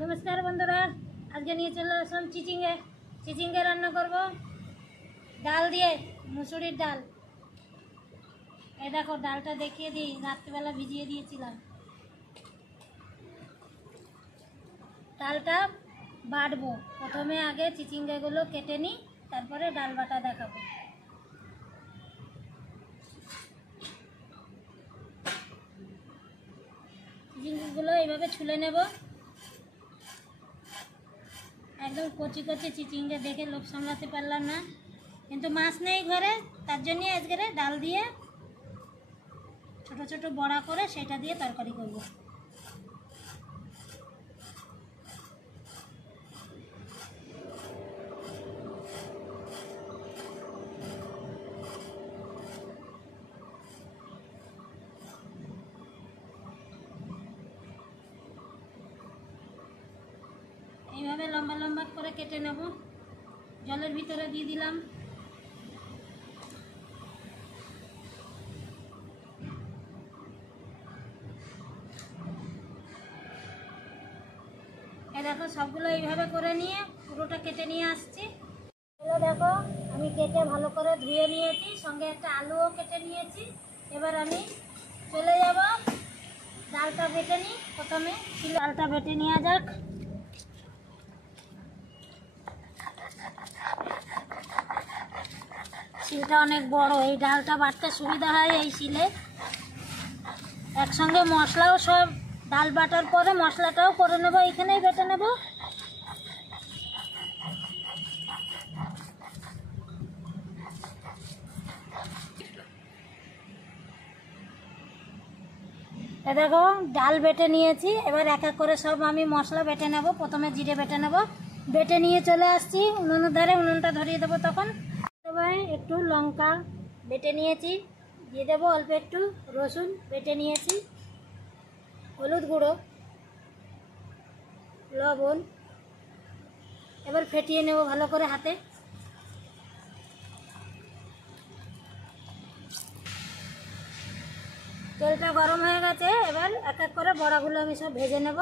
नमस्कार बंधुरा आज के निये चले आसलाम चिचिंगे रान्ना करब डाल दिए मुसुरिर डाल। ए देखो डालटा देखिए दी रात्रिबेला भिजिए दिएछिलाम। डालटा बाटबो प्रथमे आगे चिचिंगागुलो केटे निई तारपरे डाल बाटा देखाबो। चिचिंगागुलो এইভাবে ছুলে নেব। एकदम कचि कचि चिचिंगे देखे लोभ सामलाते पारलाम ना, किन्तु माछ नेই घरे तार जन्य आजके डाल दिए छोटो छोटो बड़ा करे सेटा दिए तरकारी करब। এইভাবে লম্বা লম্বা করে কেটে নেব। জলের ভিতরে দিয়ে দিলাম। এই দেখো সবগুলো এইভাবে করে নিয়ে পুরোটা কেটে নিয়ে আসছি। এগুলো দেখো আমি কেটে ভালো করে ধুয়ে নিয়েছি, সঙ্গে একটা আলুও কেটে নিয়েছি। এবার আমি চলে যাব ডালটা বেটে নিই। প্রথমে ডালটা বেটে নেওয়া যাক। শিলটা অনেক বড়, এই ডালটা বাটতে সুবিধা হয় এই শিলে। একসঙ্গে মশলাও সব ডাল বাটার পরে মশলাটাও করে নেব, এইখানেই বেটে নেব। দেখো ডাল বেটে নিয়েছি। এবার এক এক করে সব আমি মশলা বেটে নেব। প্রথমে জিরে বেটে নেব। বেটে নিয়ে চলে আসছি উনুনের ধারে, উনুনটা ধরিয়ে দেবো। তখন একটু লঙ্কা বেটে নিয়েছি, দিয়ে দেবো অল্প একটু রসুন বেটে নিয়েছি, হলুদ গুঁড়ো, লবণ। এবার ফেটিয়ে নেব ভালো করে হাতে। তেলটা গরম হয়ে গেছে, এবার এক এক করে বড়াগুলো আমি সব ভেজে নেব।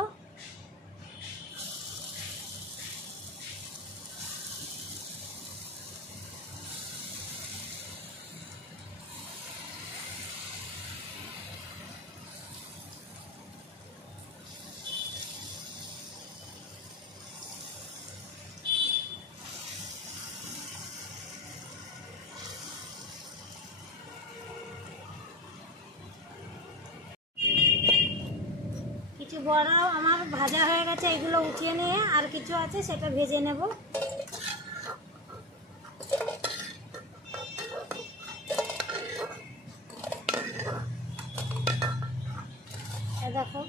কিছু বড়াও আমার ভাজা হয়ে গেছে, এগুলো উঠিয়ে নিয়ে আর কিছু আছে সেটা ভেজে নেব। দেখো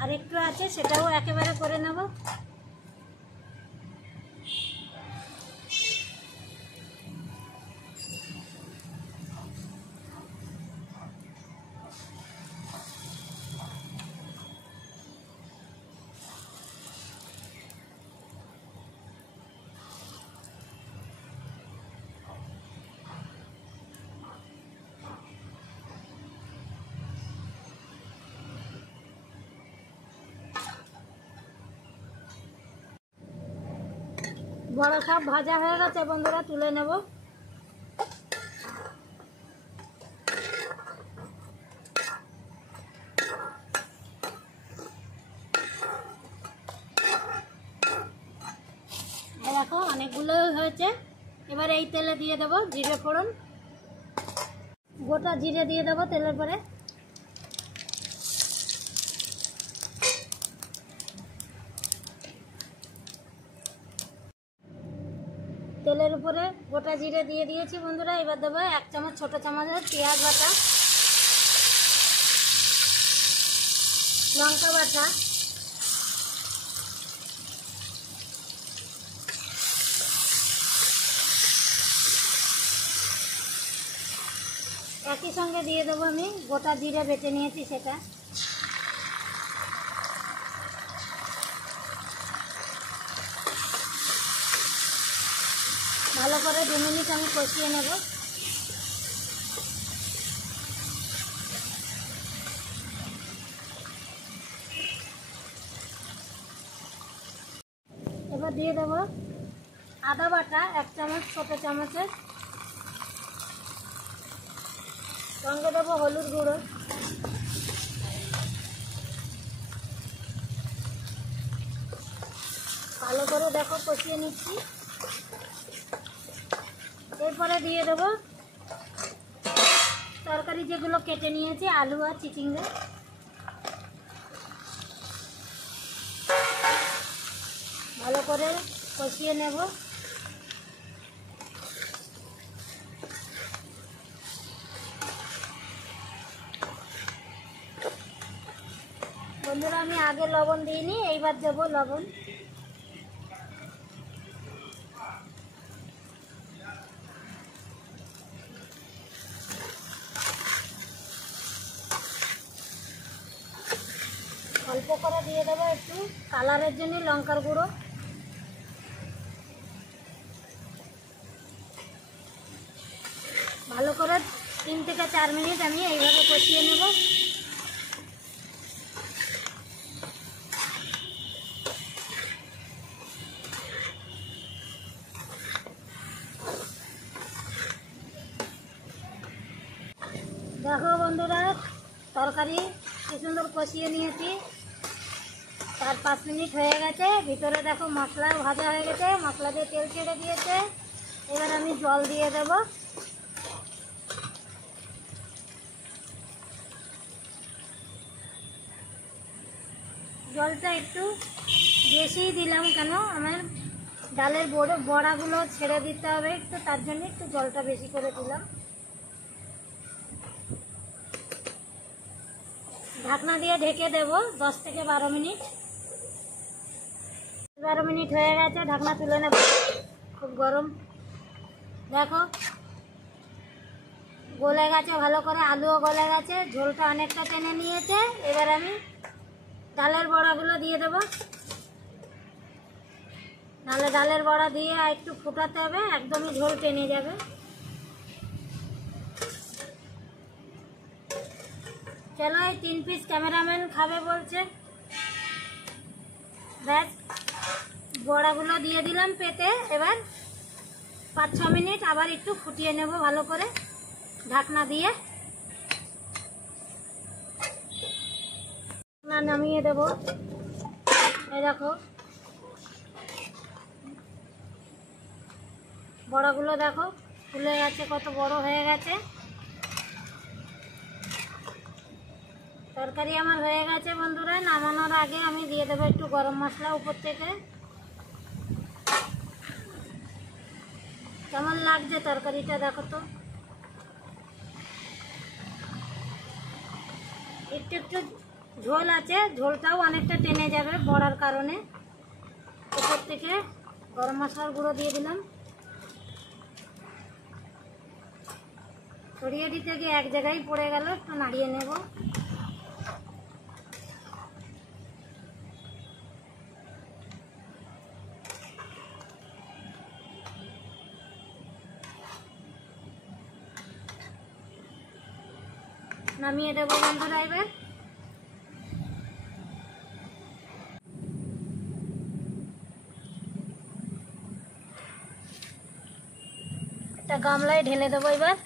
আর একটু আছে সেটাও একেবারে করে নেব। বড়া সব ভাজা হয়ে গেছে বন্ধুরা, তুলে নেব। দেখো অনেকগুলো হয়েছে। এবার এই তেলে দিয়ে দেবো জিরে ফোড়ন, গোটা জিরে দিয়ে দেবো তেলের পরে। তেলের উপরে গোটা জিরে দিয়ে দিয়েছি বন্ধুরা। এবার দেবো 1 চামচ ছোট চামচের পেঁয়াজ বাটা, লঙ্কা বাটা, একই সঙ্গে দিয়ে দেবো আমি গোটা জিরে বেটে নিয়েছি সেটা। ভালো করে 2 মিনিট আমি কষিয়ে নেব। এবার দিয়ে দেবো আদা বাটা 1 চামচ, ছোটো চামচের। সঙ্গে দেবো হলুদ গুঁড়ো, ভালো করে দেখো কষিয়ে নিচ্ছি। এরপরে দিয়ে দেবো তরকারি যেগুলো কেটে নিয়েছি, আলু আর চিচিঙ্গা। ভালো করে কষিয়ে নেব। বন্ধুরা, আমি আগে লবণ দিইনি, এইবার দেবো লবণ। অল্প করে দিয়ে দেবো একটু কালারের জন্য লঙ্কার গুঁড়ো। ভালো করে 3 থেকে 4 মিনিট আমি এইভাবে কষিয়ে নেব। দেখো বন্ধুরা, তরকারি কি সুন্দর কষিয়ে নিয়েছি। 4-5 মিনিট হয়ে গেছে। ভিতরে দেখো মশলা ভাজা হয়ে গেছে, মশলা দিয়ে তেল ছেড়ে দিয়েছে। এবার আমি জল দিয়ে দেব। জলটা একটু বেশিই দিলাম, কেন আমার ডালের বড়াগুলো ছেড়ে দিতে হবে একটু, তার জন্য একটু জলটা বেশি করে দিলাম। ঢাকনা দিয়ে ঢেকে দেব 10 থেকে 12 মিনিট। 12 মিনিট হয়ে গেছে, ঢাকনা তুলে নেব। খুব গরম, দেখো গলে গেছে ভালো করে, আলুও গলে গেছে, ঝোলটা অনেকটা টেনে নিয়েছে। এবার আমি ডালের বড়াগুলো দিয়ে দেব। নাহলে ডালের বড়া দিয়ে একটু ফুটাতে হবে, একদমই ঝোল টেনে যাবে। চলো, এই 3 পিস ক্যামেরাম্যান খাবে বলছে। ব্যাস, বড়াগুলো দিয়ে দিলাম পেতে। এবার 5-6 মিনিট আবার একটু ফুটিয়ে নেব ভালো করে ঢাকনা দিয়ে। নামিয়ে দেব। এই দেখো বড়াগুলো দেখো ফুলে গেছে, কত বড় হয়ে গেছে। তরকারি আমার হয়ে গেছে বন্ধুরা। নামানোর আগে আমি দিয়ে দেবো একটু গরম মশলা উপর থেকে। কেমন লাগছে তরকারিটা দেখো তো। একটু একটু ঝোল আছে, ঝোলটাও অনেকটা টেনে যাবে বড়ার কারণে। উপর থেকে গরম মশলার গুঁড়ো দিয়ে দিলাম। ছড়িয়ে দিতে গিয়ে এক জায়গায় পড়ে গেল, একটু নাড়িয়ে নেব। নামিয়ে দেবো বন্ধুরা। এবার একটা গামলায় ঢেলে দেবো। এবার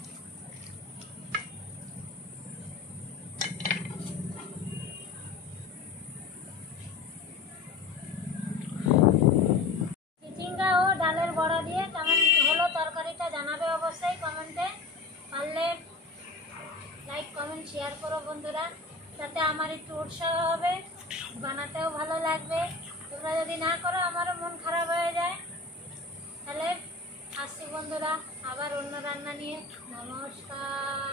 চিচিঙ্গা ও ডালের বড়া দিয়ে কেমন হলো তরকারিটা জানাবে অবশ্যই কমেন্টে। পারলে লাইক কমেন্ট শেয়ার করো বন্ধুরা, তাতে আমার একটু উৎসাহ হবে, বানাতেও ভালো লাগবে। তোমরা যদি না করো আমারও মন খারাপ হয়ে যায়। তাহলে আসছি বন্ধুরা আবার অন্য রান্না নিয়ে। নমস্কার।